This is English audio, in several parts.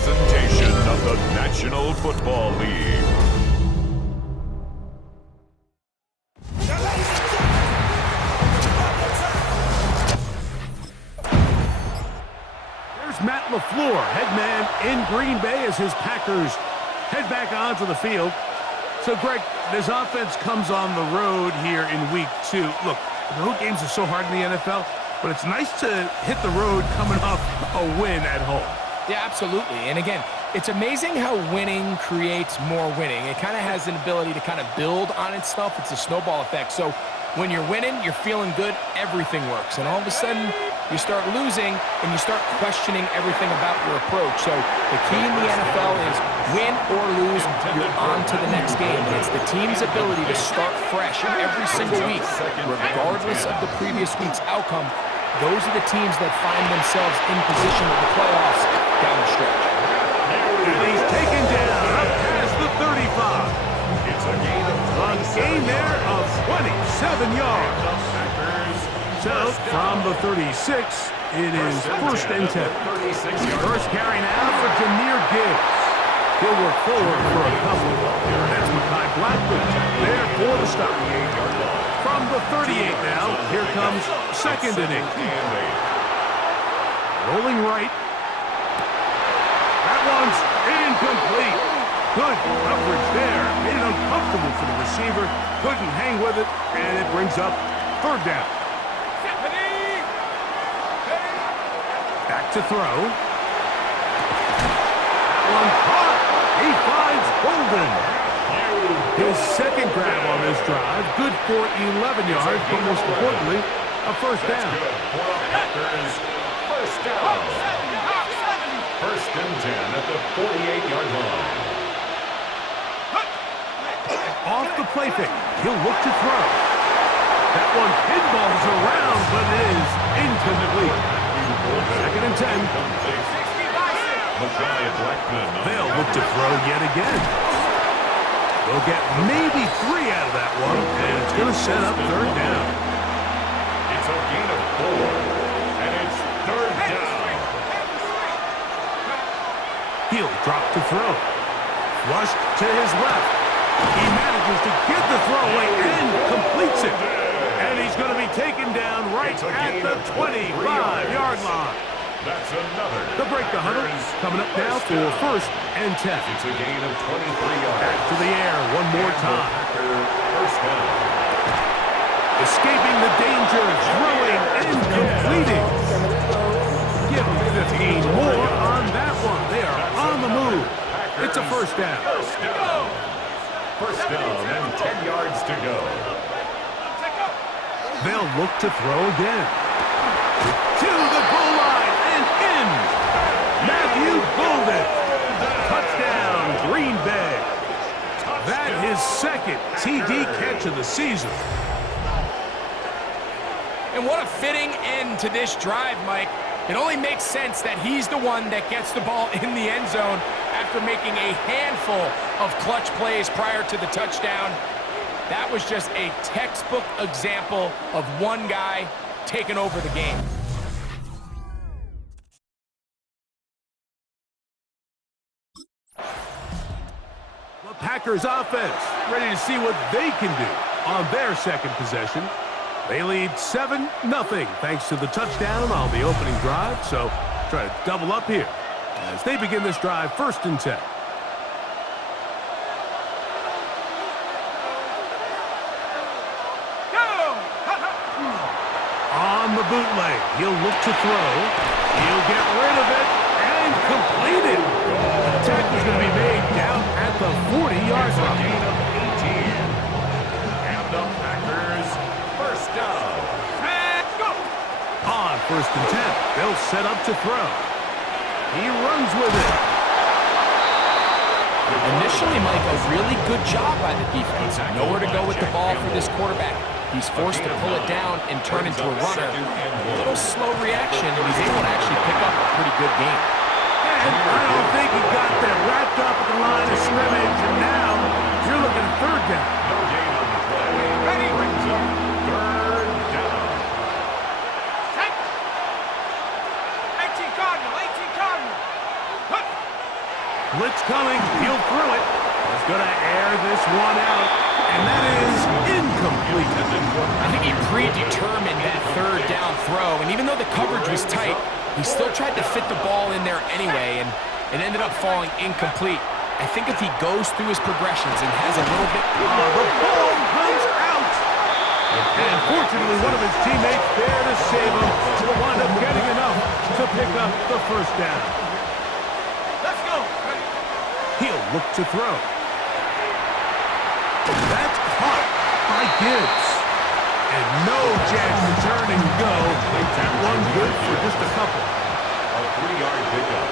presentation of the National Football League. There's Matt LaFleur, head man in Green Bay as his Packers head back onto the field. So, Greg, this offense comes on the road here in Week 2. Look, the road games are so hard in the NFL, but it's nice to hit the road coming off a win at home. Yeah, absolutely. And again, it's amazing how winning creates more winning. It kind of has an ability to kind of build on itself. It's a snowball effect. So when you're winning, you're feeling good, everything works. And all of a sudden, you start losing, and you start questioning everything about your approach. So the key in the NFL is win or lose, you're on to the next game. And it's the team's ability to start fresh every single week, regardless of the previous week's outcome. Those are the teams that find themselves in position of the playoffs down the stretch. And he's taken down up past the 35. It's a gain there of 27 yards. So, from the 36, it is first and 10. First carry now for Jahmyr Gibbs. He'll work forward for a couple. That's Mekhi Blackman there for the stop. From the 38 now, here comes second and 8. Rolling right. That one's incomplete. Good coverage there. Made it uncomfortable for the receiver. Couldn't hang with it, and it brings up third down. Back to throw. That one caught. He finds Golden. His second grab on this drive. Good for 11 yards, but most importantly, a first down. First down. First and 10 at the 48-yard line. Off the play fake. He'll look to throw. That one pinballs around, but it is incomplete. Second and 10. They'll look to throw yet again. They'll get maybe 3 out of that one, and it's going to set up third down. It's a gain of 4, and it's third down. He'll drop to throw. Flushed to his left. He manages to get the throw away and completes it. And he's going to be taken down right at the 25-yard line. That's another. The break the huddle coming up now for first and 10. It's a gain of 23 yards. Back to the air one more time. First down. Escaping the danger, throwing and completing. Give him 15 more on that one. They are on the move. It's a first down. First down and 10 yards to go. They'll look to throw again. To the goal line and in. Matthew Golden. Touchdown, Green Bay. That is second TD catch of the season. And what a fitting end to this drive, Mike. It only makes sense that he's the one that gets the ball in the end zone after making a handful of clutch plays prior to the touchdown. That was just a textbook example of one guy taking over the game. The Packers offense ready to see what they can do on their second possession. They lead 7-0 thanks to the touchdown on the opening drive, so try to double up here as they begin this drive first and 10. On the bootleg, he'll look to throw. He'll get rid of it and complete it. The tackle is going to be made down at the 40-yard line. Gain of 18. And the Packers first down. On first and 10, they'll set up to throw. He runs with it. Initially, Mike, a really good job by the defense. Nowhere to go with the ball for this quarterback. He's forced to pull it down and turn into a runner. A little slow reaction, and he's able to actually pick up a pretty good game. And I don't think he got that wrapped up at the line of scrimmage, and now you're looking at third down. No gain on the play. Ready? Brings up third down. 18 Cardinal, 18 Cardinal. Blitz coming. He'll throw it. He's going to air this one out. And that is incomplete. I think he predetermined that third down throw. And even though the coverage was tight, he still tried to fit the ball in there anyway. And it ended up falling incomplete. I think if he goes through his progressions and has a little bit... the ball comes out. And fortunately, one of his teammates there to save him will wind up getting enough to pick up the first down. Let's go. He'll look to throw. That's caught by Gibbs. And no chance to turn and go. That one good for just a couple. A 3-yard pickup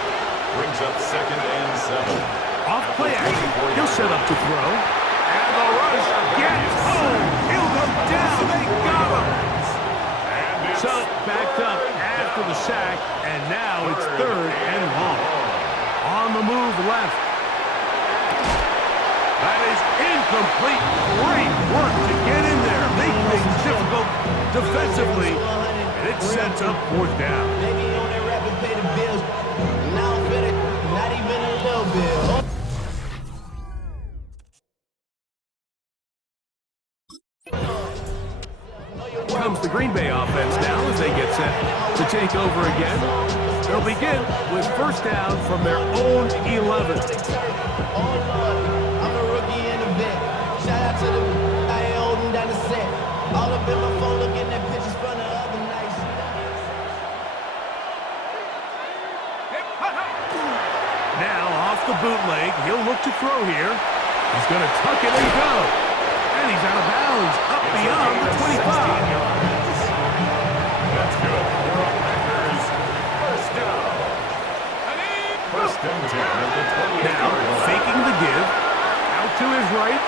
brings up 2nd and 7. Off play action. He'll set up to throw. And the rush gets home. He'll go down. They got him. So backed up after the sack. And now it's 3rd and long. On the move left. That is incomplete. Great work to get in there. Make things difficult defensively. And it sets up 4th down. Maybe on that rapid pay the bills. Now I'm better. Not even a little bit. Comes the Green Bay offense now as they get set to take over again. They'll begin with first down from their own 11. I'm a rookie in the vet. Shout out to the guy holding down the set. All up in my phone looking at pictures from the other nights. Now off the bootleg, he'll look to throw here. He's going to tuck it and go. And he's out of bounds, up beyond the 25. That's good. Packers, first down. First and 10 at the 28. Now faking the give, out to his right.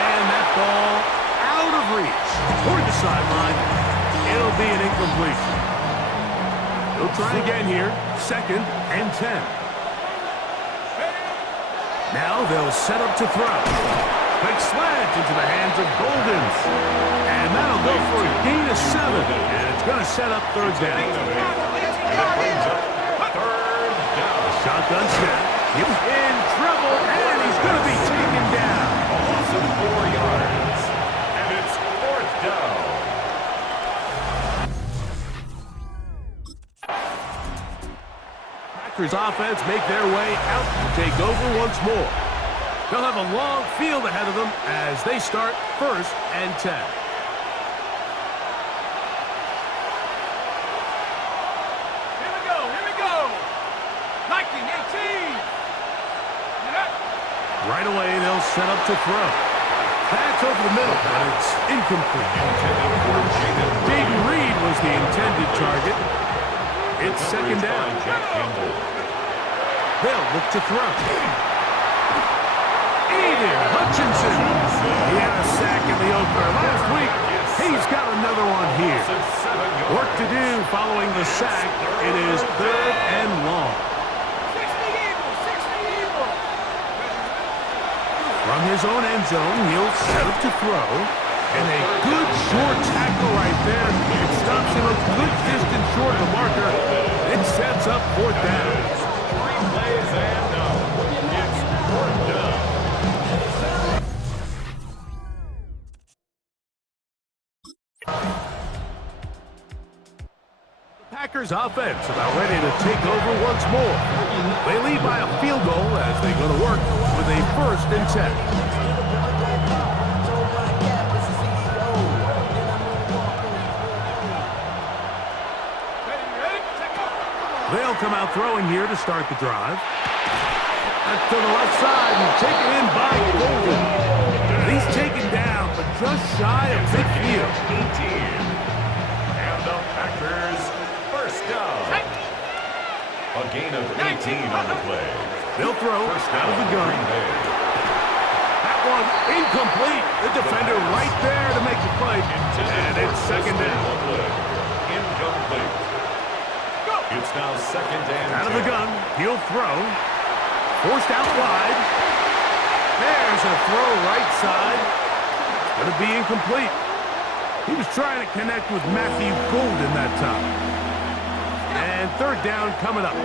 And that ball out of reach toward the sideline. It'll be an incompletion. He'll try again here, 2nd and 10. Now they'll set up to throw. Quick slant into the hands of Goldens. And that'll go for a gain of 7. And it's going to set up 3rd down. And it brings up 3rd down. Shotgun snap. He's in trouble, and he's going to be taken down. A loss of 4 yards. And it's 4th down. Packers offense make their way out to take over once more. They'll have a long field ahead of them as they start 1st and 10. Here we go. Here we go. Nike 18. Right away, they'll set up to throw. That's over the middle, but it's incomplete. Jaden Reed was the intended target. It's 2nd down. They'll look to throw. Aiden Hutchinson. He had a sack in the opener last week. He's got another one here. Work to do following the sack. It is 3rd and long. From his own end zone, he'll set up to throw. And a good short tackle right there. It stops him a good distance short of the marker. It sets up 4th down. 3 plays and out. It's 4th down. The Packers offense about ready to take over once more. They lead by a field goal as they go to work with a 1st and 10. They'll come out throwing here to start the drive. That's to the left side and taken in by Golden. He's taken down, but just shy of midfield. 18. And the Packers, first down. A gain of 18 on the play. They'll throw First out down, of the gun. Green Bay. That one incomplete. The defender right there to make the play. And it's 2nd down. Incomplete. It's now 2nd and Out of the 10. gun. He'll throw. Forced out wide. There's a throw right side. Going to be incomplete. He was trying to connect with Matthew Golden that time. And 3rd down coming up.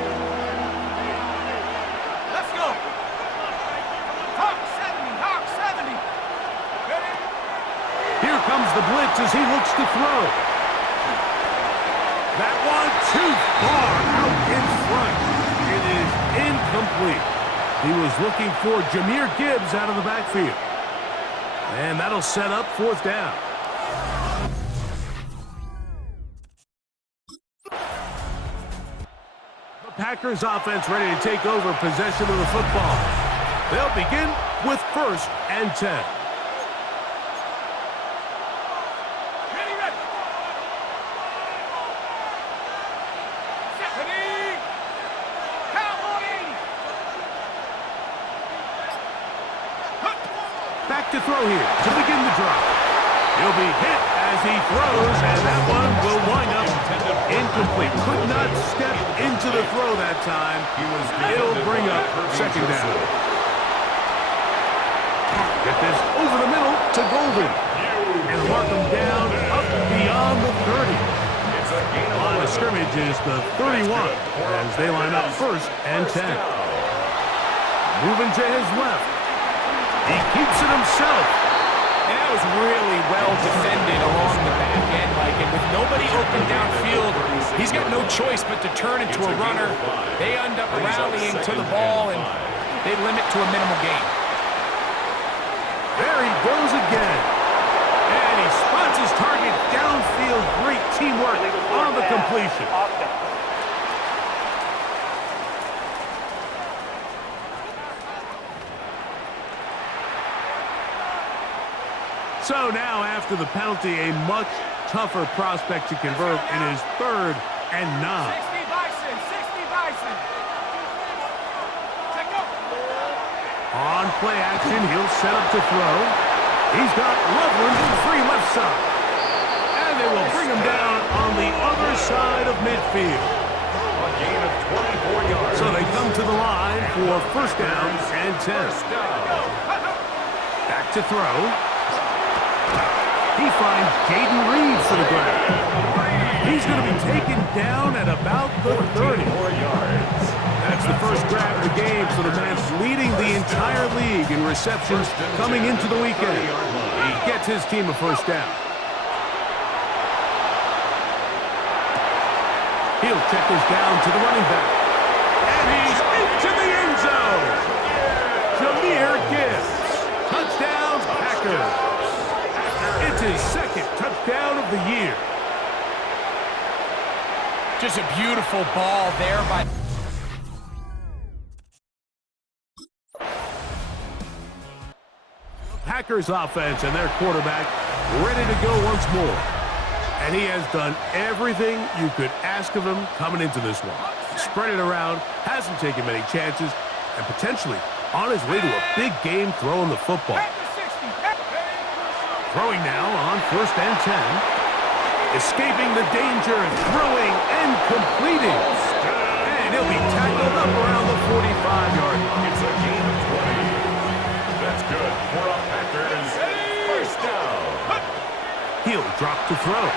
the blitz as he looks to throw. That one too far out in front. It is incomplete. He was looking for Jahmyr Gibbs out of the backfield. And that'll set up 4th down. The Packers offense ready to take over possession of the football. They'll begin with 1st and 10. Back to throw here to begin the drive. He'll be hit as he throws, and that one will wind up incomplete. Could not step into the throw that time. It'll bring up 2nd down. Get this over the middle to Golden. And mark him down up beyond the 30. Line of scrimmage is the 31 as they line up 1st and 10. Moving to his left. He keeps it himself. And that was really well defended along the back end, Mike. And with nobody open downfield, he's got no choice but to turn into a runner. They end up rallying to the ball, and they limit to a minimal gain. There he goes again. And he spots his target downfield. Great teamwork on the completion. So now, after the penalty, a much tougher prospect to convert in his 3rd and 9. 60 Bison, 60 Bison. Check up. On play action, he'll set up to throw. He's got Loveland free left side. And they will bring him down on the other side of midfield. A gain of 24 yards. So they come to the line for 1st down and 10. Back to throw. He finds Jaden Reeves to the ground. He's going to be taken down at about the 30. That's the first grab of the game, so the man's leading the entire league in receptions coming into the weekend. He gets his team a 1st down. He'll check this down to the running back. And he's into the end zone. Jahmyr Gibbs. Touchdown, Packers. It's his 2nd touchdown of the year. Just a beautiful ball there by... Packers offense and their quarterback ready to go once more. And he has done everything you could ask of him coming into this one. Spread it around, hasn't taken many chances, and potentially on his way to a big game throwing the football. Throwing now on 1st and 10. Escaping the danger, throwing and completing. And he'll be tackled up around the 45-yard line. It's a gain of 20. That's good for a Packers 1st down. He'll drop to throw.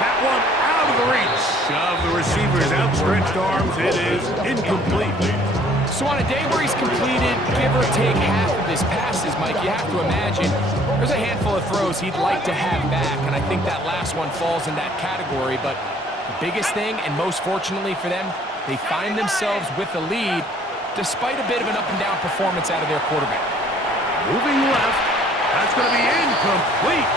That one out of the reach of the receiver's outstretched arms. It is incomplete. So on a day where he's completed, give or take half of his passes, Mike, you have to imagine there's a handful of throws he'd like to have back, and I think that last one falls in that category. But the biggest thing, and most fortunately for them, they find themselves with the lead despite a bit of an up-and-down performance out of their quarterback. Moving left. That's going to be incomplete.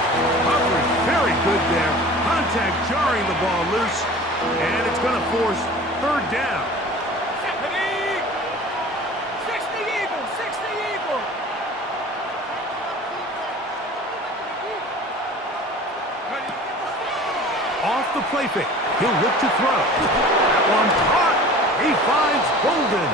Coverage very good there. Contact jarring the ball loose, and it's going to force 3rd down. Off the play fake. He'll look to throw. That one caught. He finds Golden.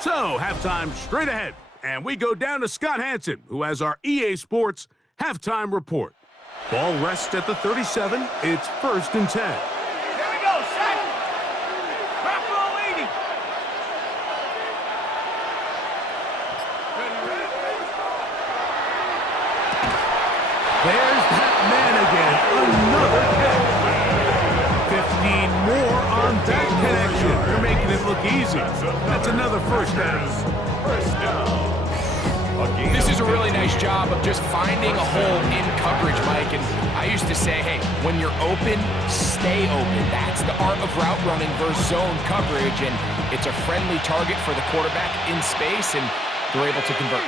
So, halftime straight ahead. And we go down to Scott Hansen, who has our EA Sports halftime report. Ball rests at the 37. It's 1st and 10. Here we go, set. Back roll 80. Ready. that connection. They're making it look easy. That's another first down. First down. This is a really nice job of just finding a hole in coverage, Mike. And I used to say, hey, when you're open, stay open. That's the art of route running versus zone coverage. And it's a friendly target for the quarterback in space, and they're able to convert.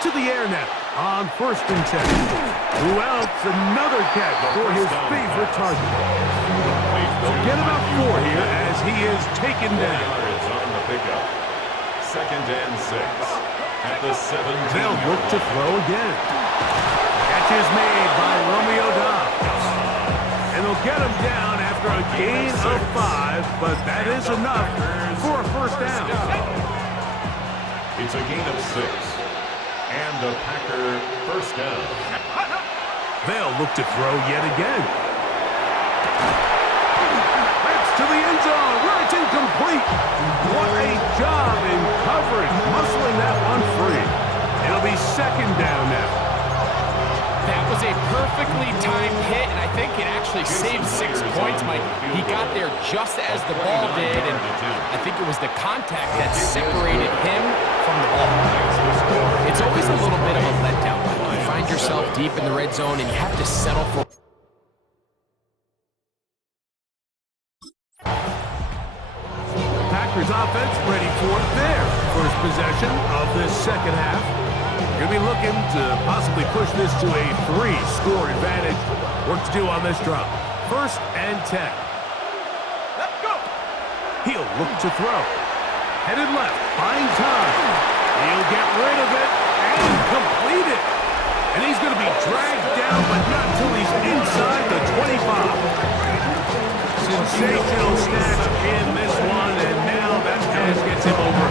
To the air now on 1st and 10. Who else? Another catch for his favorite target. They'll get about 4 here as he is taken down. Yards on the pickup. 2nd and 6. At the 17. They'll look to throw again. Catch is made by Romeo Dobbs. And they'll get him down after a gain of 5, but that is enough for a first down. It's a gain of 6. And the Packer first down. They'll look to throw yet again. That's to the end zone where it's incomplete. What a job in coverage, muscling that one free. It'll be 2nd down now. That was a perfectly timed hit, and I think it actually saved 6 points, Mike. He got there just as the ball did, and I think it was the contact that separated him from the ball. It's always a little bit of a letdown, Mike. You find yourself deep in the red zone, and you have to settle for... Packers offense ready for their first possession of this second half. Going to be looking to possibly push this to a 3-score advantage. Work to do on this drop. 1st and 10. Let's go. He'll look to throw. Headed left, buying time. He'll get rid of it and complete it. And he's going to be dragged down, but not until he's inside the 25. Sensational snatch in this one, and now that pass gets him over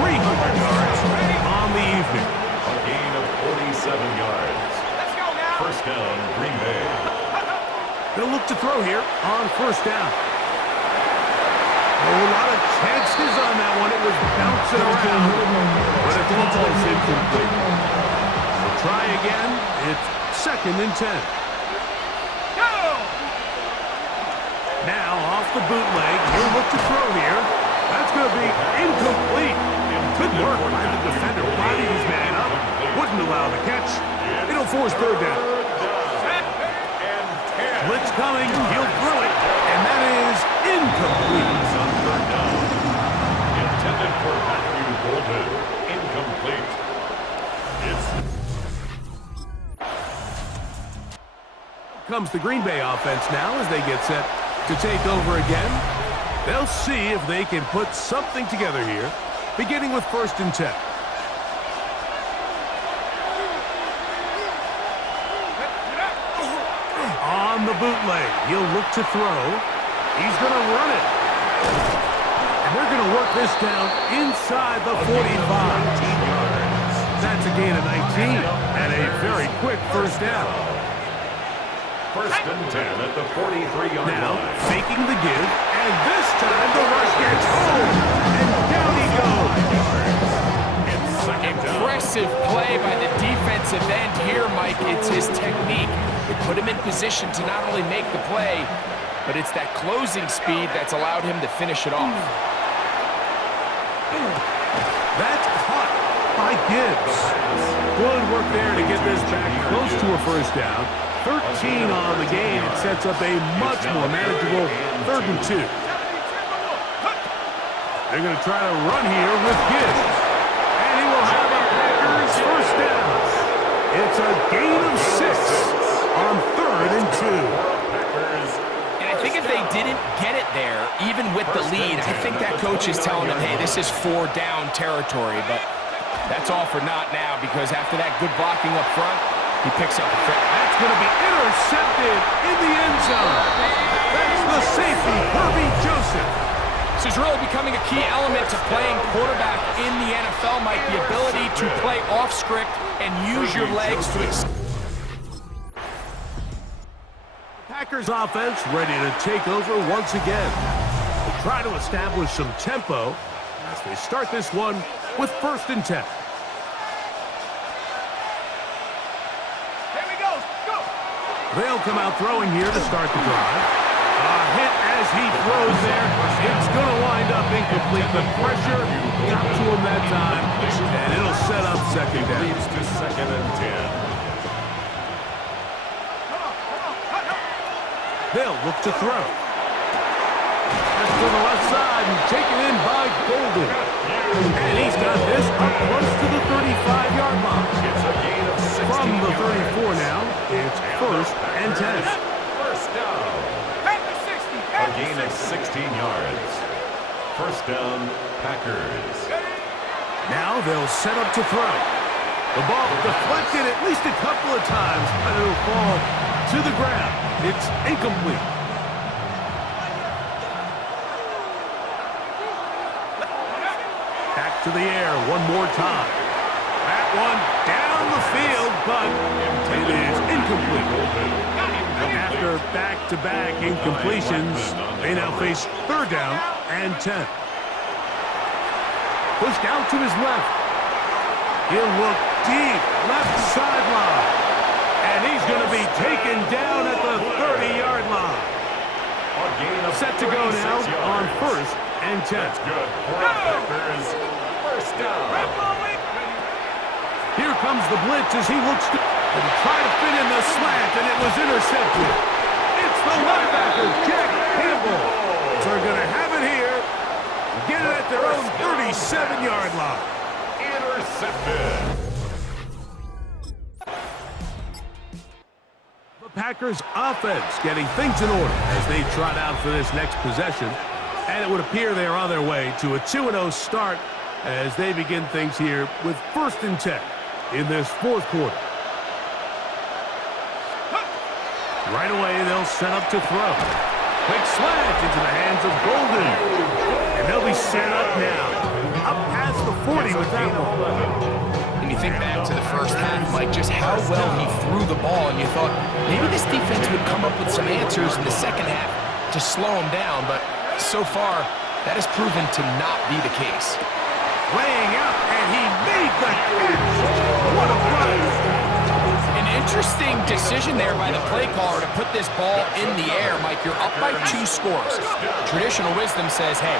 300 yards on the evening. A gain of 47 yards. Let's go now. First down, Green Bay. They'll look to throw here on 1st down. A lot of chances on that one. It was bouncing around, but it's almost incomplete. We'll try again. It's 2nd and 10. Go! Now off the bootleg, he'll look to throw here. That's going to be incomplete. Good work by the defender. Body his man up. Wouldn't allow the catch. It'll force 3rd down. Blitz coming. He'll throw it. And that is incomplete. On 3rd down. Intended for Matthew Golden. Incomplete. Comes the Green Bay offense now as they get set to take over again. They'll see if they can put something together here, beginning with 1st and 10. On the bootleg, he'll look to throw. He's going to run it. And they're going to work this down inside the 45. That's a gain of 19 and a very quick first down. 1st and 10 at the 43-yard Now, line. faking the give, and this time the rush gets home, and down he goes. It's 2nd down. Impressive play by the defensive end here, Mike. It's his technique. It put him in position to not only make the play, but it's that closing speed that's allowed him to finish it off. That's caught by Gibbs. Good work there to get this back close to a first down. 13 on the game. It sets up a much more manageable 3rd and 2. They're going to try to run here with Gibbs. And he will have a Packers first down. It's a gain of 6 on 3rd and 2. And I think if they didn't get it there, even with the lead, I think that coach is telling them, hey, this is 4-down territory. But that's all for naught now, because after that good blocking up front, he picks up the threat. That's going to be intercepted in the end zone. That's the safety, Herbie Joseph. This is really becoming a key element to playing quarterback in the NFL, Mike. The ability to play off script and use your legs to... Packers offense ready to take over once again. They'll try to establish some tempo as they start this one with 1st and 10. They'll come out throwing here to start the drive. A hit as he throws there. It's going to wind up incomplete. The pressure got to him that time, and it'll set up second down. Leads to 2nd and 10. They'll look to throw. That's to the left side and taken in by Golden. And he's got this up close to the 35-yard line. It's a gain of 16 From the 34 yards. now, it's 1st and 10. First down. A gain of 16 yards. First down, Packers. Now they'll set up to throw. The ball deflected at least a couple of times, but it'll fall to the ground. It's incomplete. Back to the air one more time. That one down the field, but it is incomplete. After back-to-back incompletions, they now face 3rd down and 10. Pushed out to his left. He'll look deep, left sideline. And he's going to be taken down at the 30-yard line. Set to go now on 1st and 10. That's good. For the Packers. First down. Here comes the blitz as he looks to try to fit in the slant, and it was intercepted. It's the linebacker, Jack Campbell. So they're going to have it here. Get it at their own 37-yard line. Intercepted. The Packers offense getting things in order as they trot out for this next possession. And it would appear they're on their way to a 2-0 start as they begin things here with 1st and 10 in this 4th quarter. Right away, they'll set up to throw. Quick slant into the hands of Golden. And they'll be set up now. Up past the 40 with that one. And you think back to the first half, Mike, just how well he threw the ball, and you thought maybe this defense would come up with some answers in the second half to slow him down, but so far, that has proven to not be the case. Laying out, and he made the catch. What a play. An interesting decision there by the play caller to put this ball in the air. Mike, you're up by 2 scores. Traditional wisdom says, hey,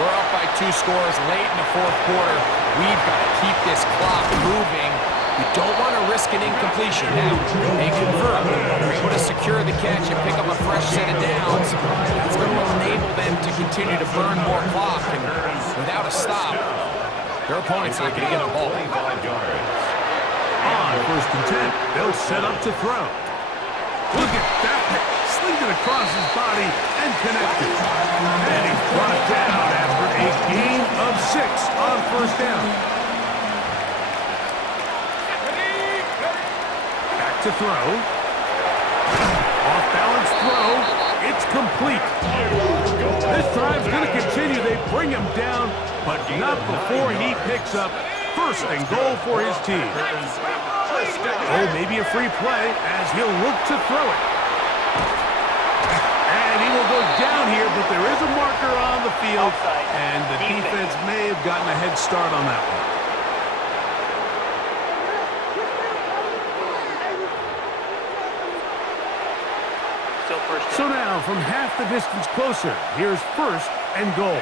we're up by 2 scores late in the 4th quarter. We've got to keep this clock moving. We don't want to risk an incompletion. Now, they convert. They're able to secure the catch and pick up a fresh set of downs. That's going to enable them to continue to burn more clock. And without a stop, their opponent's not going to get the ball. 25 yards. On 1st and 10, they'll set up to throw. Look at that. Slinged it across his body and connected. And he's brought down after a gain of 6 on 1st down. Back to throw. Off-balance throw. It's complete. This drive's going to continue. They bring him down, but not before he picks up 1st and goal for his team. Oh, maybe a free play as he'll look to throw it. And he will go down here, but there is a marker on the field, and the defense may have gotten a head start on that one. So now, from half the distance closer, here's 1st and goal.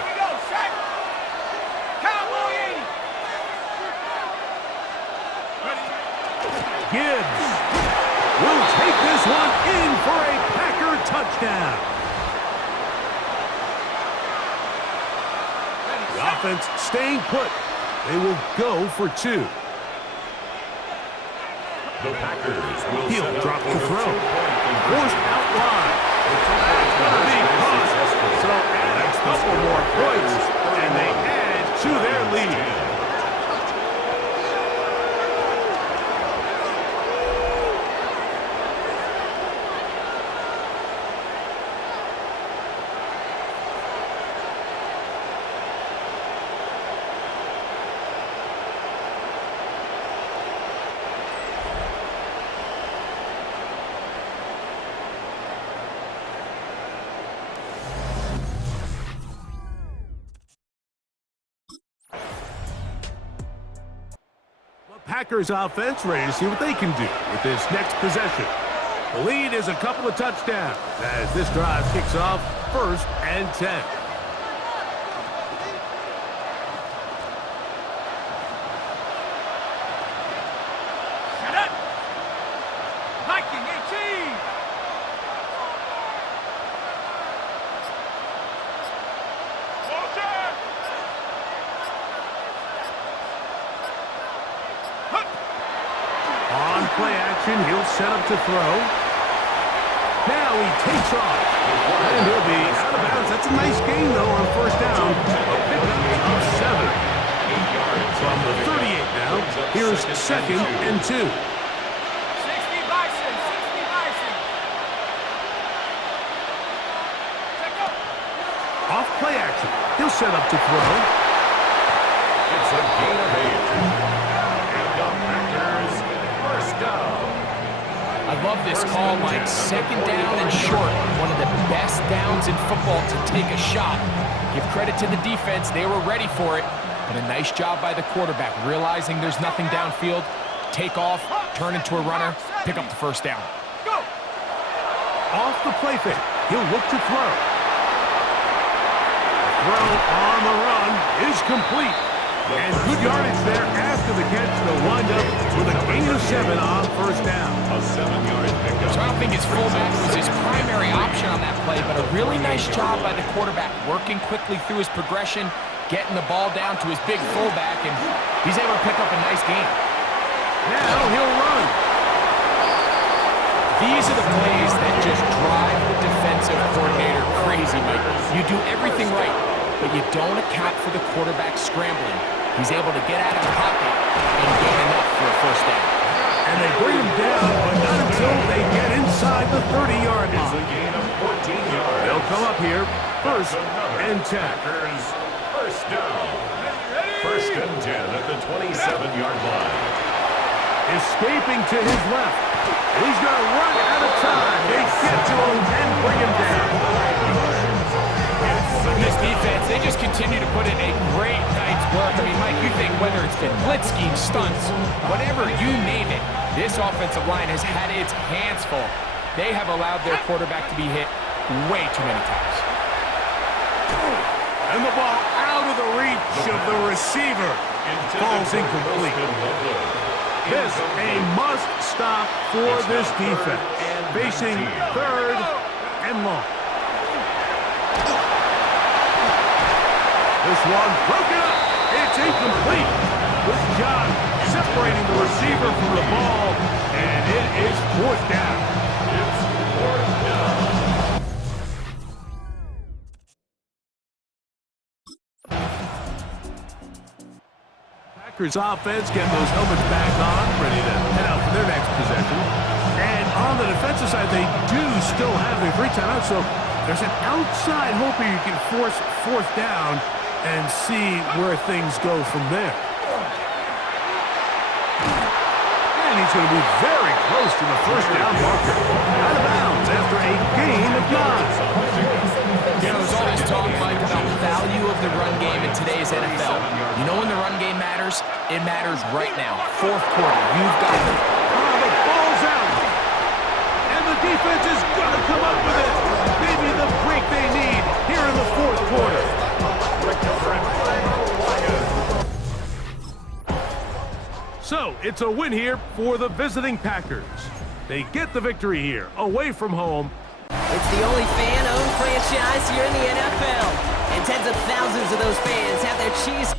Gibbs will take this one in for a Packer touchdown. The offense staying put. They will go for 2. The Packers will He'll drop the throw. Forced Forced out wide. That's going to be caught. So add a couple more points, and they add to their lead. Packers offense ready to see what they can do with this next possession. The lead is a couple of touchdowns as this drive kicks off 1st and 10. On play action, he'll set up to throw. Now he takes off. And he'll be out of bounds. That's a nice gain, though, on 1st down. A pickup of 7. From the 38 now, here's 2nd and 2. 60 Bison, 60 Bison. Off play action, he'll set up to throw. It's a gain of 8. And the Packers, 1st down. I love this call, Mike. 2nd down and short. One of the best downs in football to take a shot. Give credit to the defense. They were ready for it. But a nice job by the quarterback, realizing there's nothing downfield. Take off, turn into a runner, pick up the 1st down. Off the play fake, he'll look to throw. Throw on the run is complete. And good yardage there after the catch to wind up with a gain of 7 on 1st down. A 7-yard pickup. So I don't think his fullback was his primary option on that play, but a really nice job by the quarterback, working quickly through his progression, getting the ball down to his big fullback, and he's able to pick up a nice gain. Now he'll run. These are the plays that just drive the defensive coordinator crazy, Mike. You do everything right, but you don't account for the quarterback scrambling. He's able to get out of the pocket and gain enough for a 1st down. And they bring him down, but not until they get inside the 30-yard It's a line. gain of 14 yards. They'll come up here 1st and 10. Packers, 1st down. 1st and 10 at the 27-yard line. Escaping to his left. He's going to run out of time. They get to him and bring him down. This defense, they just continue to put in a great night's work. I mean, Mike, you think whether it's been blitz scheme, stunts, whatever you name it, this offensive line has had its hands full. They have allowed their quarterback to be hit way too many times. And the ball out of the reach of the receiver. Falls incomplete. This a must stop for this defense. Facing 3rd and long. This one broken up. It's incomplete. Good job separating the receiver from the ball. And it is 4th down. It's 4th down. Packers offense getting those helmets back on, ready to head out for their next possession. And on the defensive side, they do still have their 3 timeouts, so there's an outside hope you can force 4th down and see where things go from there. And he's going to be very close to the 1st down marker. Out of bounds after a gain of 9. You know, there's all this talk, Mike, about the value of the run game in today's NFL. You know when the run game matters? It matters right now. 4th quarter, you've got it. Oh, the ball's out. And the defense is going to come up with it. Maybe the break they need here in the 4th quarter. So, it's a win here for the visiting Packers. They get the victory here, away from home. It's the only fan-owned franchise here in the NFL. And tens of thousands of those fans have their cheese...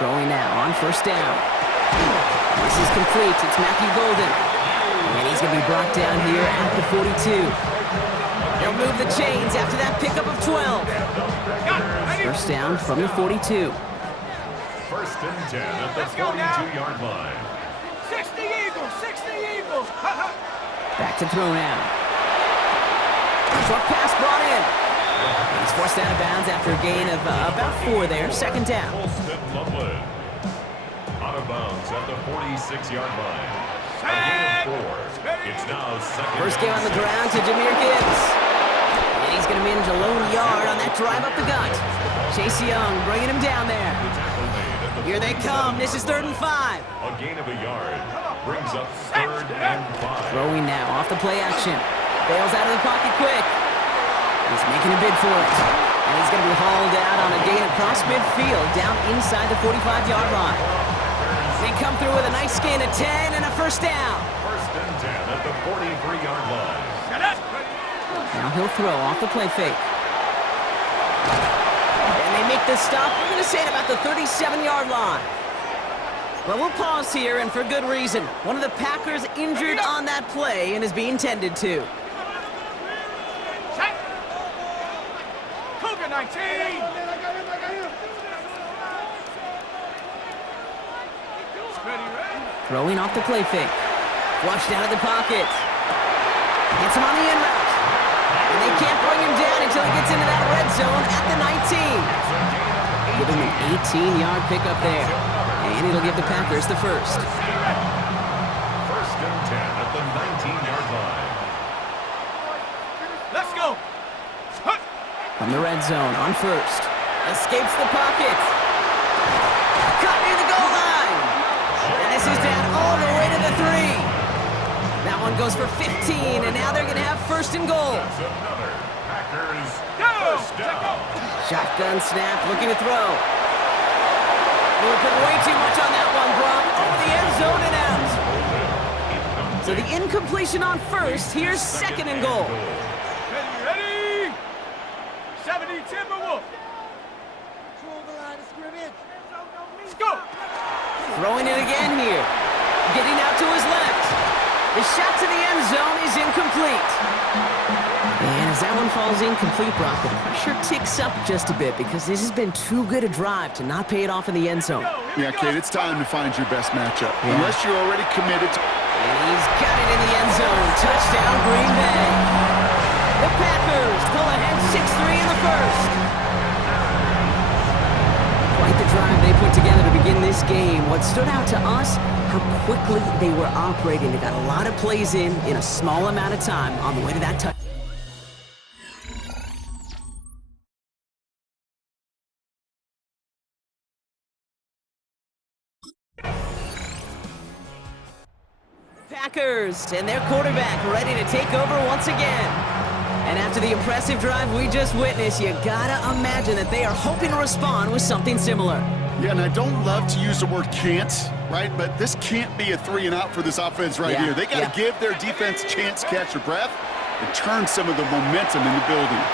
Going now on 1st down. This is complete. It's Matthew Golden. And he's going to be brought down here at the 42. He'll move the chains after that pickup of 12. 1st down from the 42. 1st and 10 at the 42-yard line. 60 Back to throw now. Short pass brought in. He's forced out of bounds after a gain of about 4 there. Second down. Out of bounds at the 46-yard line. A gain of 4. It's now second. First game on the ground to Jahmyr Gibbs. And he's going to manage a lone yard on that drive up the gut. Chase Young bringing him down there. Here they come. This is 3rd and 5. A gain of a yard brings up 3rd and 5. Throwing now off the play action. Bails out of the pocket quick. He's making a bid for it. And he's going to be hauled out on a gain across midfield down inside the 45-yard line. They come through with a nice gain of 10 and a first down. 1st and 10 at the 43-yard line. Now he'll throw off the play fake. And they make the stop, we're going to say, at about the 37-yard line. Well, we'll pause here, and for good reason. One of the Packers injured on that play and is being tended to. Cougar 19. Throwing off the play fake. Flushed out of the pocket. Gets him on the in route. And they can't bring him down until he gets into that red zone at the 19. Give him an 18-yard pickup there. And it'll give the Packers the first. 1st and 10 at the 19-yard line. Let's go. From the red zone on first. Escapes the pocket. Caught near the goal line. And this is down all the way to the 3. That one goes for 15, and now they're going to have 1st and goal. That's another Packers first down. Shotgun snap, looking to throw. We'll put way too much on that one, Brock. Over the end zone and out. So the incompletion on first. Here's 2nd and goal. Ready? 70 Timberwolf. Go. Throwing it again here. Getting out to his left. The shot to the end zone is incomplete. And as that one falls incomplete, Brock, the pressure ticks up just a bit because this has been too good a drive to not pay it off in the end zone. Yeah, Kate, it's time to find your best matchup. Yeah. Unless you're already committed to... And he's got it in the end zone. Touchdown, Green Bay. The Packers pull ahead 6-3 in the first. Quite the drive they put together to begin this game. What stood out to us, how quickly they were operating. They got a lot of plays in a small amount of time on the way to that touchdown. Packers and their quarterback ready to take over once again. And after the impressive drive we just witnessed, you gotta imagine that they are hoping to respond with something similar. Yeah, and I don't love to use the word can't, right? But this can't be a 3 and out for this offense right here. They got to give their defense a chance to catch their breath and turn some of the momentum in the building.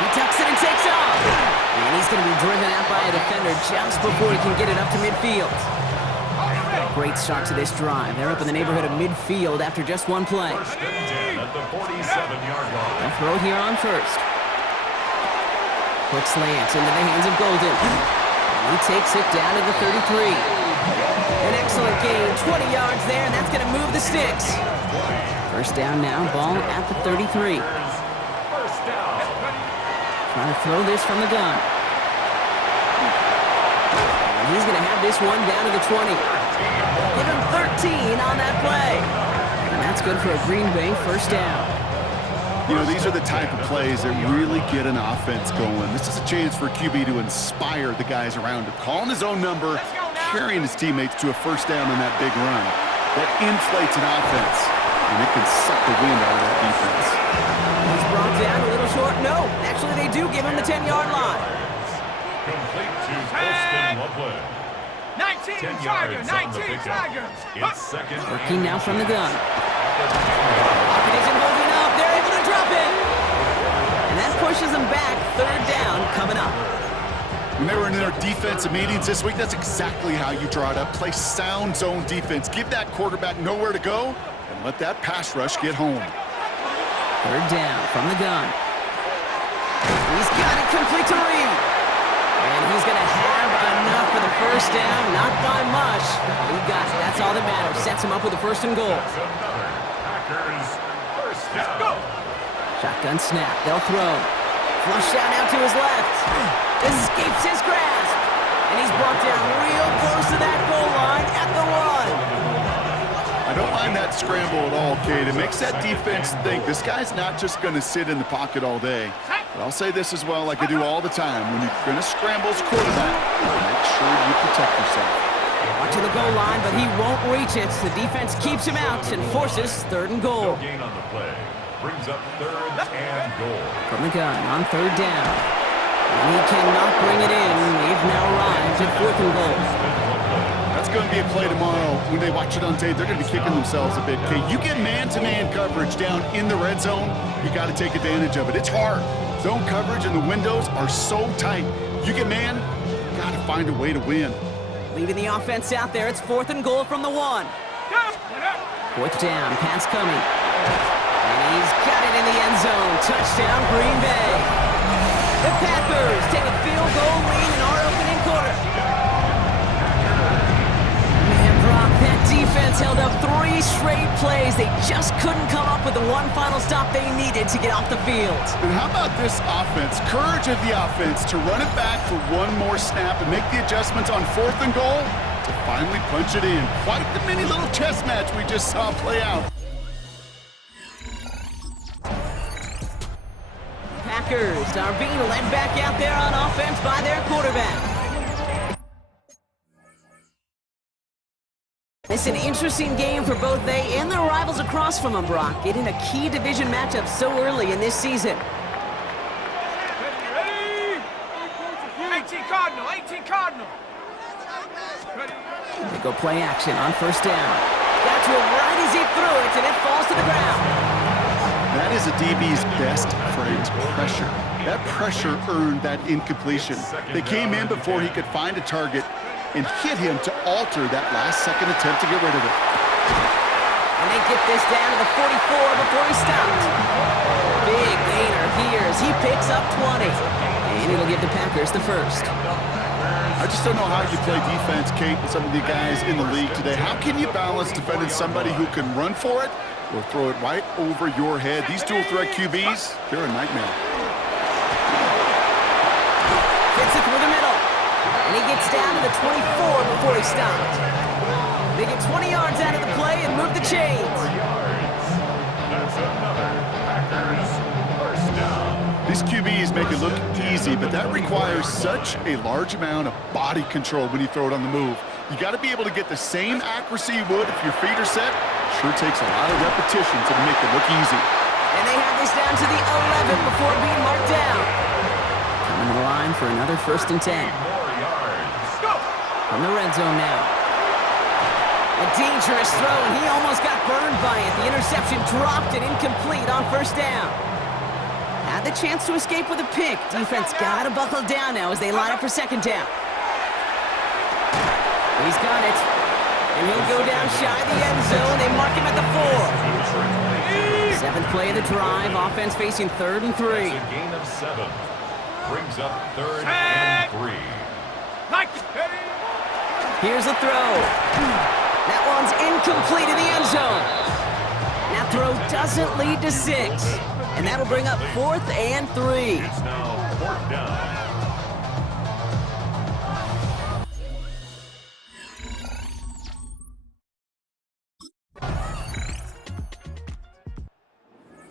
He tucks it and takes off. And he's going to be driven out by a defender just before he can get it up to midfield. Great start to this drive. They're up in the neighborhood of midfield after just one play. 1st and 10 at the 47-yard line. They'll throw it here on first. Quick slant into the hands of Golden. And he takes it down to the 33. An excellent gain, 20 yards there, and that's going to move the sticks. First down now, ball at the 33. First down. Trying to throw this from the gun. And he's going to have this one down to the 20. Give him 13 on that play. And that's good for a Green Bay first down. You know, these are the type of plays that really get an offense going. This is a chance for QB to inspire the guys around him. Calling his own number, carrying his teammates to a first down on that big run. That inflates an offense, and it can suck the wind out of that defense. He's brought down a little short. No, actually they do give him the 10-yard line. Complete to Preston Loveland. 19 10 yards on the pickup. It's second. Working now from the gun. Pocket isn't holding up. They're able to drop it. And that pushes them back. Third down coming up. When they were in their defensive meetings this week, that's exactly how you draw it up. Play sound zone defense. Give that quarterback nowhere to go, and let that pass rush get home. Third down from the gun. He's got it complete to Reed. And he's going to have enough for the first down, not by much. He got it. That's all that matters. Sets him up with a 1st and goal. Packers, first down. Shotgun snap. They'll throw. Flush down out to his left. Escapes his grasp. And he's brought down real close to that goal line at the 1. I don't mind that scramble at all, Kate. It makes that defense think this guy's not just going to sit in the pocket all day. But I'll say this as well, like I do all the time. When you're going to scramble as quarterback, make sure you protect yourself. Watching the goal line, but he won't reach it. The defense keeps him out and forces 3rd and goal. No gain on the play. Brings up 3rd and goal. From the gun on 3rd down. And he cannot bring it in. They've now arrived at 4th and goal. That's going to be a play tomorrow. When they watch it on tape, they're going to be kicking themselves a bit. Kate, you get man-to-man coverage down in the red zone, you got to take advantage of it. It's hard. Zone coverage and the windows are so tight. You get man, you got to find a way to win. Leading the offense out there. It's 4th and goal from the 1. 4th down. Pass coming. And he's got it in the end zone. Touchdown, Green Bay. The Packers take a field goal lead in our opening quarter. Man, Brock, that defense held up 3 straight plays. They just couldn't come up with the one final stop they needed to get off the field. And how about this offense? Courage of the offense to run it back for one more snap and make the adjustments on 4th and goal to finally punch it in. Quite the mini little chess match we just saw play out. Packers are being led back out there on offense by their quarterback. It's an interesting game for both they and their rivals across from them, Brock, getting a key division matchup so early in this season. Ready? 18 Cardinal, 18 Cardinal. They go play action on 1st down. Got to him right as he threw it, and it falls to the ground. That is a DB's best friend, pressure. That pressure earned that incompletion. They came in before he could find a target and hit him to alter that last-second attempt to get rid of it. And they get this down to the 44 before he stopped. Big gainer here as he picks up 20. And it'll give the Packers the 1st. I just don't know how you play defense, Kate, with some of the guys in the league today. How can you balance defending somebody who can run for it or throw it right over your head? These dual-threat QBs, they're a nightmare. Fits it through the middle. And he gets down to the 24 before he stopped. They get 20 yards out of the play and move the chains. That's another Packers first down. These QBs make it look easy, but that requires such a large amount of body control when you throw it on the move. You got to be able to get the same accuracy you would if your feet are set. Sure takes a lot of repetition to make it look easy. And they have this down to the 11 before being marked down. Coming to the line for another 1st and 10. More yards. Go! From the red zone now. A dangerous throw, and he almost got burned by it. The interception dropped it incomplete on 1st down. Had the chance to escape with a pick. Defense got to buckle down now as they line up for 2nd down. He's got it. And he'll go down shy of the end zone. They mark him at the 4. 7th play of the drive. Offense facing 3rd and 3. That's a gain of 7. Brings up 3rd and 3. Here's the throw. That one's incomplete in the end zone. That throw doesn't lead to 6. And that'll bring up 4th and 3. It's now 4th down.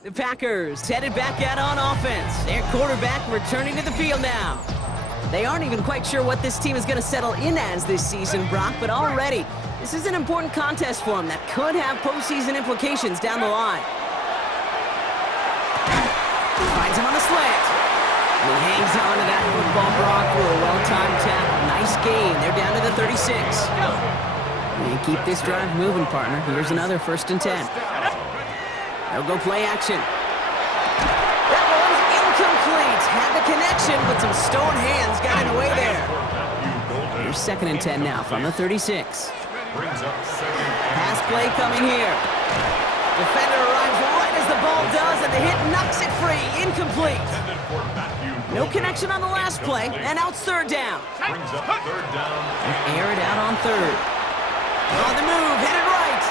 The Packers headed back out on offense. Their quarterback returning to the field now. They aren't even quite sure what this team is going to settle in as this season, Brock, but already this is an important contest for them that could have postseason implications down the line. Finds him on the slant. And he hangs on to that football, Brock, for a well-timed tackle. Nice game. They're down to the 36. And keep this drive moving, partner. Here's another 1st and 10. They'll go play action. That one's incomplete. Had the connection, but some stone hands got in the way there. Here's 2nd and 10 now from the 36. Brings up 2nd. Pass play coming here. Defender arrives right as the ball does, and the hit knocks it free. Incomplete. No connection on the last play, and now it's third down. Brings up third down. Air it out on third. On the move, headed right.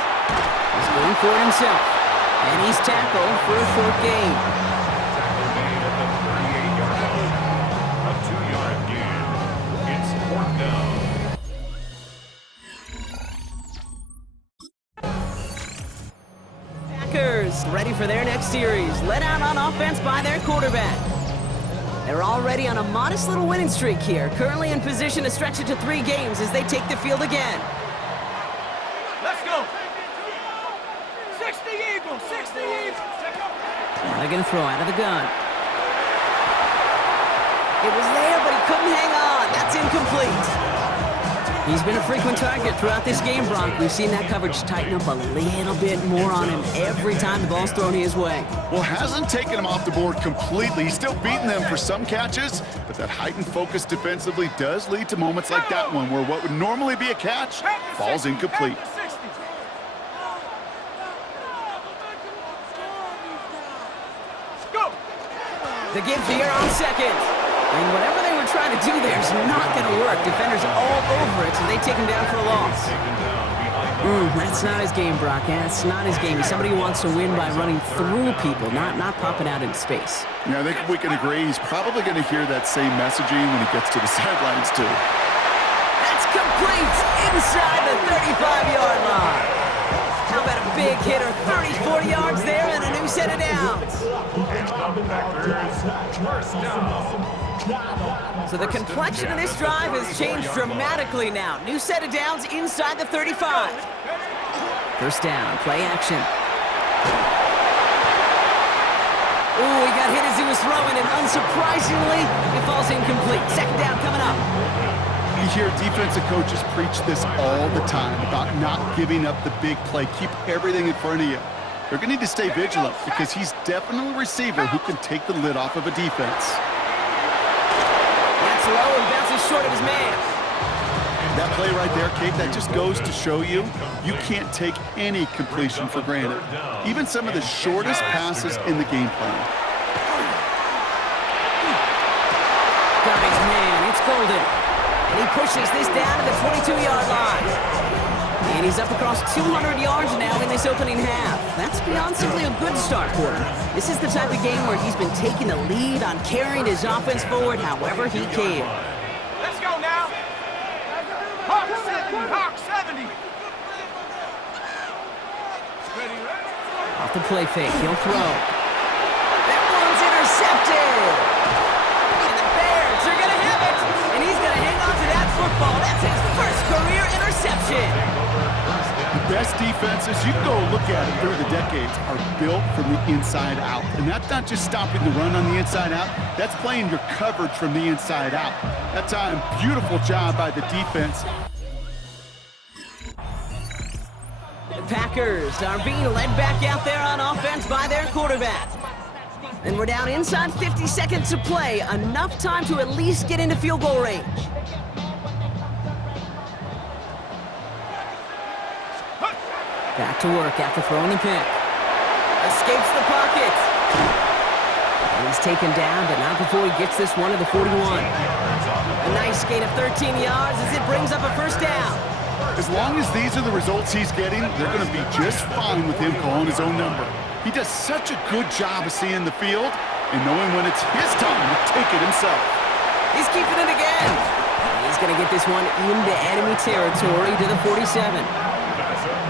He's going for it himself. And he's tackled for a short gain. Tackle made at the 38-yard line. A 2-yard gain. It's fourth down. Packers ready for their next series. Led out on offense by their quarterback. They're already on a modest little winning streak here. Currently in position to stretch it to 3 games as they take the field again. Let's go. 60 Eagles, 60 Eagles. Now they're going to throw out of the gun. It was there, but he couldn't hang on. That's incomplete. He's been a frequent target throughout this game, Bronk. We've seen that coverage tighten up a little bit more on him every time the ball's thrown his way. Well, hasn't taken him off the board completely. He's still beating them for some catches, but that heightened focus defensively does lead to moments like that one where what would normally be a catch falls incomplete. The give here on second. And whatever they were trying to do there is not going to work. Defenders all over it, so they take him down for a loss. That's not his game, Brock. That's not his game. He's somebody who wants to win by running through people, not popping out into space. Yeah, I think we can agree he's probably going to hear that same messaging when he gets to the sidelines, too. That's complete inside the 35-yard line. How about a big hitter, 34 yards there and a new set of downs. And the Packers first down. So the complexion of this drive has changed dramatically now. New set of downs inside the 35. First down, play action. Ooh, he got hit as he was throwing, and unsurprisingly, it falls incomplete. Second down coming up. You hear defensive coaches preach this all the time about not giving up the big play. Keep everything in front of you. They're going to need to stay vigilant because he's definitely a receiver who can take the lid off of a defense. That's low and bounces short of his man. That play right there, Kate, that just goes to show you can't take any completion for granted. Even some of the shortest passes in the game plan. Got his man, it's Golden. And he pushes this down to the 22-yard line. And he's up across 200 yards now in this opening half. That's beyond simply a good start for him. This is the type of game where he's been taking the lead on carrying his offense forward however he can. Let's go now. Hawk 70, Hawk 70. Off the play fake, he'll throw. That one's intercepted. And the Bears are going to have it. And he's going to hang on to that football. That's his first career interception. The best defenses, you can go look at it through the decades, are built from the inside out. And that's not just stopping the run on the inside out, that's playing your coverage from the inside out. That time, beautiful job by the defense. The Packers are being led back out there on offense by their quarterback. And we're down inside 50 seconds to play, enough time to at least get into field goal range. Back to work after throwing the pick. Escapes the pocket. And he's taken down, but not before he gets this one to the 41. A nice gain of 13 yards as it brings up a first down. As long as these are the results he's getting, they're going to be just fine with him calling his own number. He does such a good job of seeing the field and knowing when it's his time to take it himself. He's keeping it again. And he's going to get this one into enemy territory to the 47.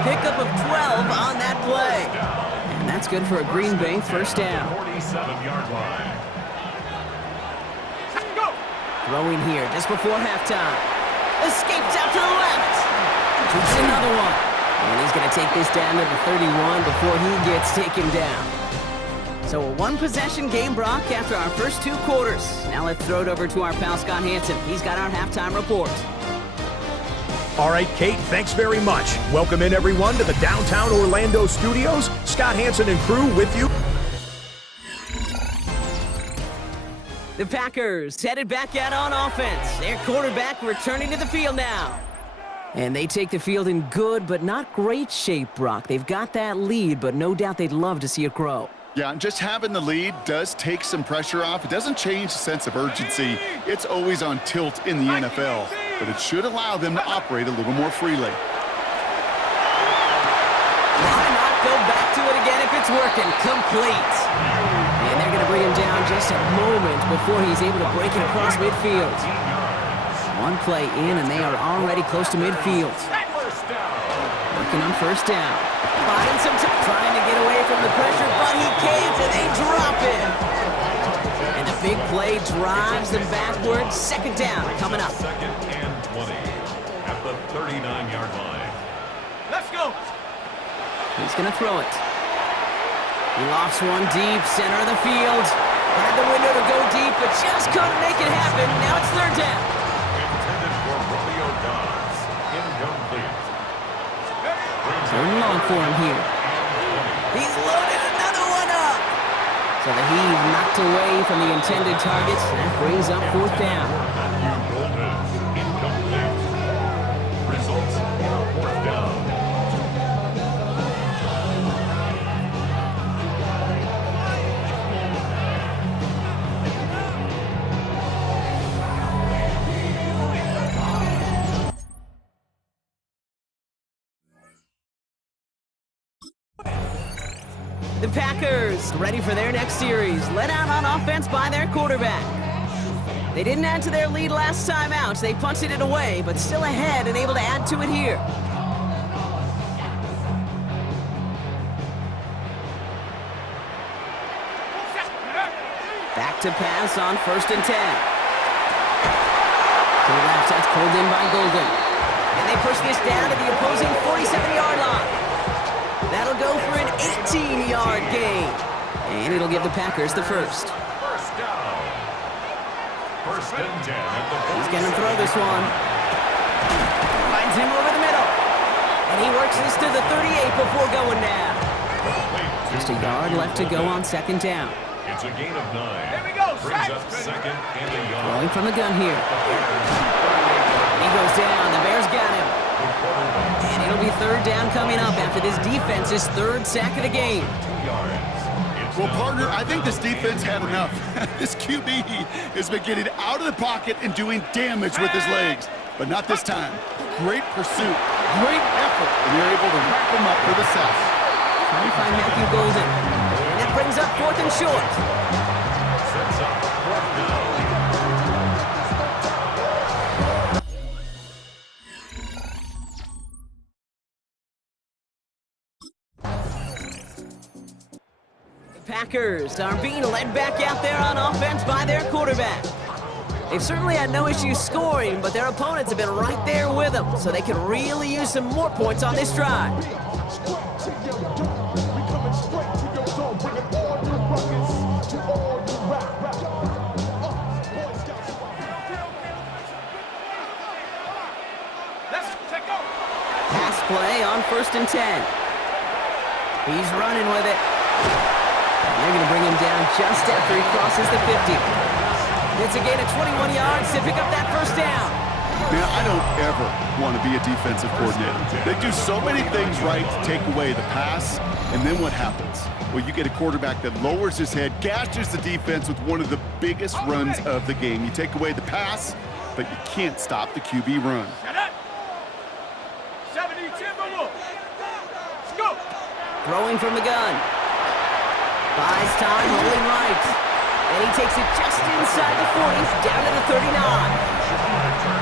Pickup of 12 on that play. And that's good for a Green Bay first down. 47-yard line. Throwing here just before halftime. Escapes out to the left. Shoots another one. And he's going to take this down to the 31 before he gets taken down. So a one-possession game, Brock, after our first 2 quarters. Now let's throw it over to our pal Scott Hansen. He's got our halftime report. All right, Kate, thanks very much. Welcome in, everyone, to the downtown Orlando studios. Scott Hansen and crew with you. The Packers headed back out on offense. Their quarterback returning to the field now. And they take the field in good but not great shape, Brock. They've got that lead, but no doubt they'd love to see it grow. Yeah, and just having the lead does take some pressure off. It doesn't change the sense of urgency. It's always on tilt in the NFL, but it should allow them to operate a little more freely. Why not go back to it again if it's working? Complete. And they're going to bring him down just a moment before he's able to break it across midfield. One play in, and they are already close to midfield. Working on first down. Buying some time, trying to get away from the pressure, but he caves, and they drop it. And the big play drives them backwards. Second down coming up. Second and 20 at the 39-yard line. Let's go. He's going to throw it. He lofts one deep, center of the field. Had the window to go deep, but just couldn't make it happen. Now it's third down. Intended for Romeo Dobbs. Incomplete. Third and long for him here. He's loaded another one up. So the heave knocked away from the intended target. That brings up fourth down. Golden. Incomplete. Results in a fourth down. The Packers ready for their next series, led out on offense by their quarterback. They didn't add to their lead last time out. They punted it away, but still ahead and able to add to it here. Back to pass on first and 10. To the left, that's pulled in by Golden. And they push this down to the opposing 47-yard line. That'll go for an 18-yard gain. And it'll give the Packers the first. First down. First and 10 at the He's going to throw this one. Finds him over the middle. And he works this to the 38 before going down. Just a yard left to go on second down. It's a gain of 9. Here we go. Brings up second and a yard. Throwing from the gun here. And he goes down. The Bears got him. And it'll be third down coming up after this defense's third sack of the game. 2 yards. Well, partner, I think this defense had enough. This QB has been getting out of the pocket and doing damage with his legs, but not this time. Great pursuit, great effort, and they're able to wrap him up for the sack. Trying to find Matthew Golden. And that brings up fourth and short. Sets up fourth down. Packers are being led back out there on offense by their quarterback. They've certainly had no issues scoring, but their opponents have been right there with them, so they can really use some more points on this drive. Pass play on first and 10. He's running with it. They're going to bring him down just after he crosses the 50. It's a gain of 21 yards to pick up that first down. Man, I don't ever want to be a defensive coordinator. They do so many things right to take away the pass, and then what happens? Well, you get a quarterback that lowers his head, gashes the defense with one of the biggest runs of the game. You take away the pass, but you can't stop the QB run. 70, let's go. Throwing from the gun. Buys time, rolling right. And he takes it just inside the 40, down to the 39.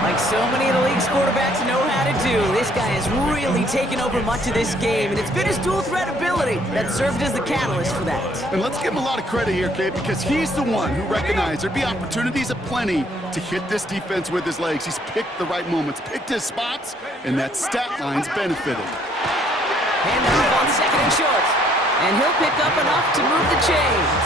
Like so many of the league's quarterbacks know how to do, this guy has really taken over much of this game, and it's been his dual threat ability that served as the catalyst for that. And let's give him a lot of credit here, Kate, because he's the one who recognized there'd be opportunities aplenty to hit this defense with his legs. He's picked the right moments, picked his spots, and that stat line's benefited. Handoff on second and short. And he'll pick up enough to move the chains.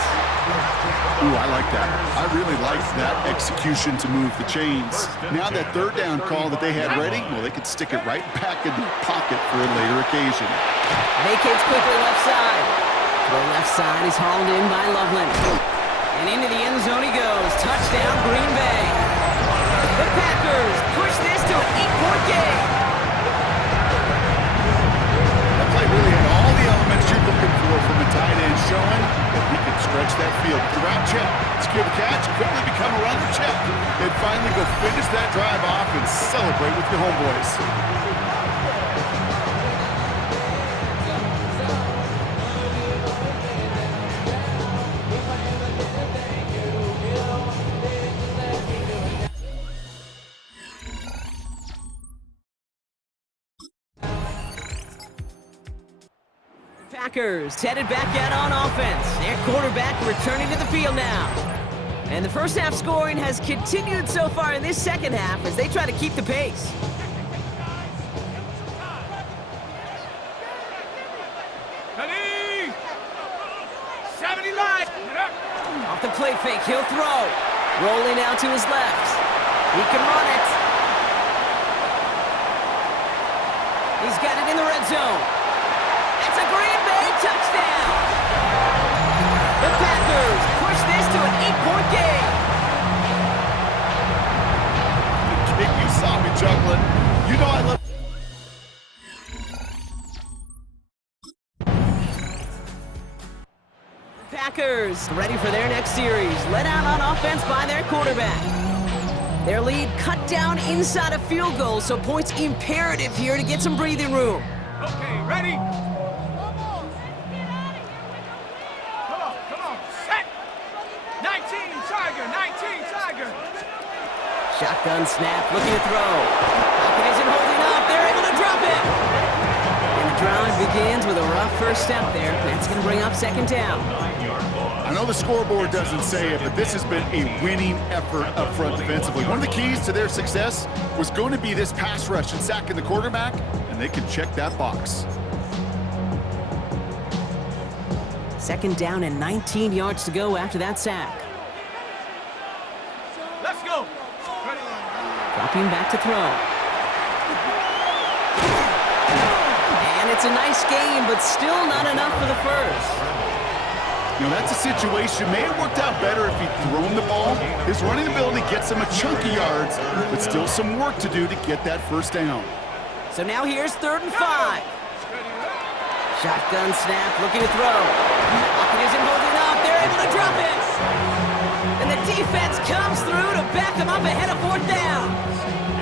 Ooh, I like that. I really like that execution to move the chains. Now that third down call that they had ready, well, they could stick it right back in the pocket for a later occasion. Vacates quickly left side. The left side is hauled in by Loveland. And into the end zone he goes. Touchdown, Green Bay. The Packers push this to an 8-point game. that field. The route check, secure the catch, quickly become a runner check, and finally go finish that drive off and celebrate with your homeboys. Packers headed back out on offense. Their quarterback returning to the field now. And the first half scoring has continued so far in this second half as they try to keep the pace. Ready? 79. Off the play fake, he'll throw. Rolling out to his left. He can run it. He's got it in the red zone. It's a Green Bay touchdown. The Packers push this to an 8-point game. Kick, you saw me juggling. You know I love... Packers ready for their next series. Let out on offense by their quarterback. Their lead cut down inside a field goal, so points imperative here to get some breathing room. Okay, ready? Come on, set! 19, Tiger! Shotgun snap, looking to throw. Pocket isn't holding up, they're able to drop it! And the drive begins with a rough first step there. That's going to bring up second down. I know the scoreboard doesn't say it, but this has been a winning effort up front defensively. One of the keys to their success was going to be this pass rush and sacking the quarterback, and they can check that box. Second down and 19 yards to go after that sack. Let's go! Dropping back to throw. And it's a nice game, but still not enough for the first. You know, that's a situation. May have worked out better if he'd thrown the ball. His running ability gets him a chunk of yards, but still some work to do to get that first down. So now here's 3rd and 5. Shotgun snap, looking to throw. Pocket isn't holding up, they're able to drop it. And the defense comes through to back them up ahead of 4th down.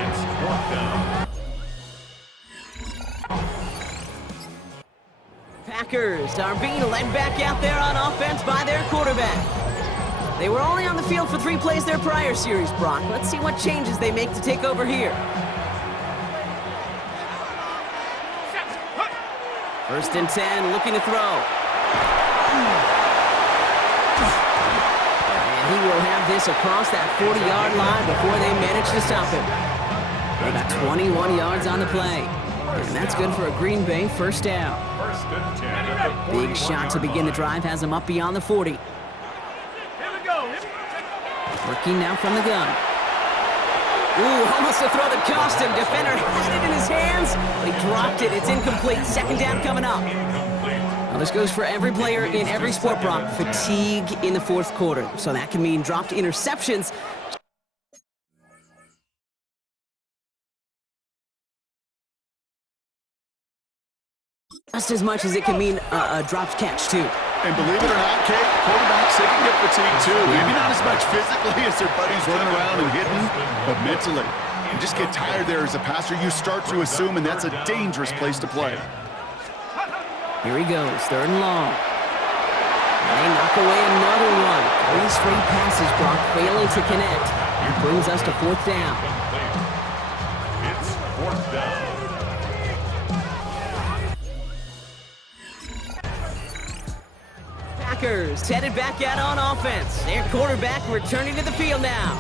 It's 4th down. Packers are being led back out there on offense by their quarterback. They were only on the field for 3 plays their prior series, Brock. Let's see what changes they make to take over here. 1st and 10, looking to throw. And he will have this across that 40-yard line before they manage to stop him. They got 21 yards on the play. And that's good for a Green Bay first down. Big shot to begin the drive has him up beyond the 40. Here we go. Working now from the gun. Ooh, almost to throw the costume. Defender had it in his hands, but he dropped it. It's incomplete. Second down coming up. Now this goes for every player in every sport, Brock. Fatigue in the 4th quarter. So that can mean dropped interceptions. Just as much as it can mean a dropped catch, too. And believe it or not, Kate, quarterbacks, they can get fatigued too. Maybe not as much physically as their buddies running around and hitting, but mentally. You just get tired there as a passer. You start to assume, and that's a dangerous place to play. Here he goes, 3rd and long. And they knock away another one. 3 straight passes, Brock, failing to connect. That brings us to 4th down. It's 4th down. Packers headed back out on offense. Their quarterback returning to the field now.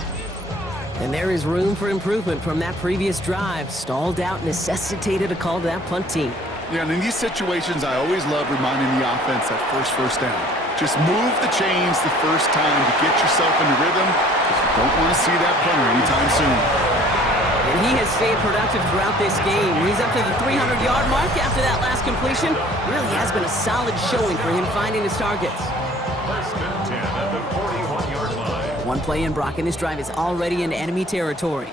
And there is room for improvement from that previous drive. Stalled out, necessitated a call to that punt team. Yeah, and in these situations, I always love reminding the offense that first down. Just move the chains the first time to get yourself into rhythm, because you don't want to see that punter anytime soon. And he has stayed productive throughout this game. He's up to the 300-yard mark after that last completion. Really has been a solid showing for him finding his targets. 1st and 10 at the 41-yard line. One play in, Brock, and this drive is already in enemy territory.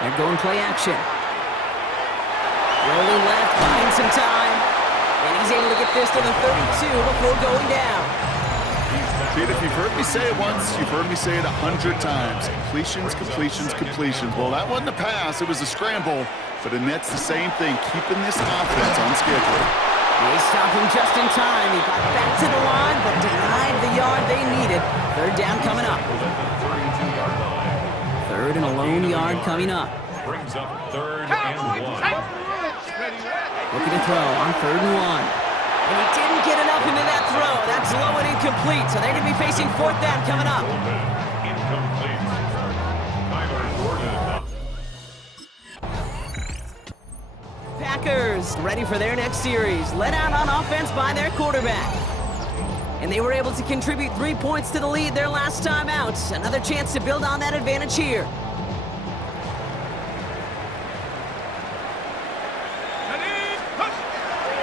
They're going play action. Rolling left, buying some time. And he's able to get this to the 32 before going down. Pete, if you've heard me say it once, you've heard me say it 100 times. Completions, completions, completions. Well, that wasn't a pass. It was a scramble. But Annette's the same thing, keeping this offense on schedule. They stopped him just in time. He got back to the line, but denied the yard they needed. Third down coming up. Third and a lone yard coming up. Brings up 3rd and 1. Looking to throw on 3rd and 1. And he didn't get enough into that throw. That's low and incomplete, so they're going to be facing 4th down coming up. Incomplete. Tyler Gordon. Packers ready for their next series. Led out on offense by their quarterback. And they were able to contribute 3 points to the lead their last time out. Another chance to build on that advantage here.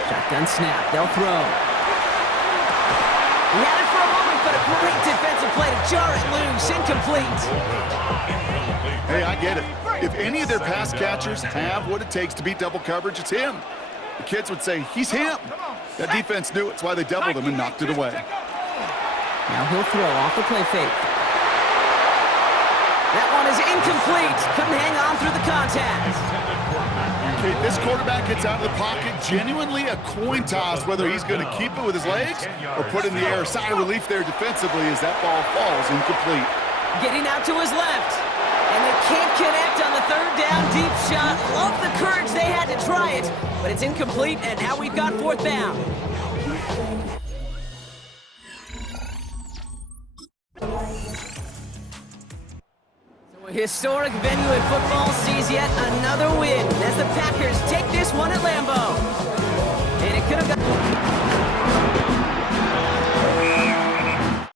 Shotgun snap. They'll throw. He had it for a moment, but a great defensive play to jar it loose. Incomplete. Hey, I get it. If any of their pass catchers have what it takes to beat double coverage, it's him. The kids would say, he's him. That defense knew it's why they doubled him and knocked it away. Now he'll throw off the play fake. That one is incomplete. Couldn't hang on through the contact. Okay, this quarterback gets out of the pocket, genuinely a coin toss whether he's going to keep it with his legs or put it in the air. Sigh of relief there defensively as that ball falls incomplete. Getting out to his left. And they can't connect on the 3rd down deep shot. Love the courage they had to try it, but it's incomplete, and now we've got 4th down. So a historic venue in football sees yet another win as the Packers take this one at Lambeau.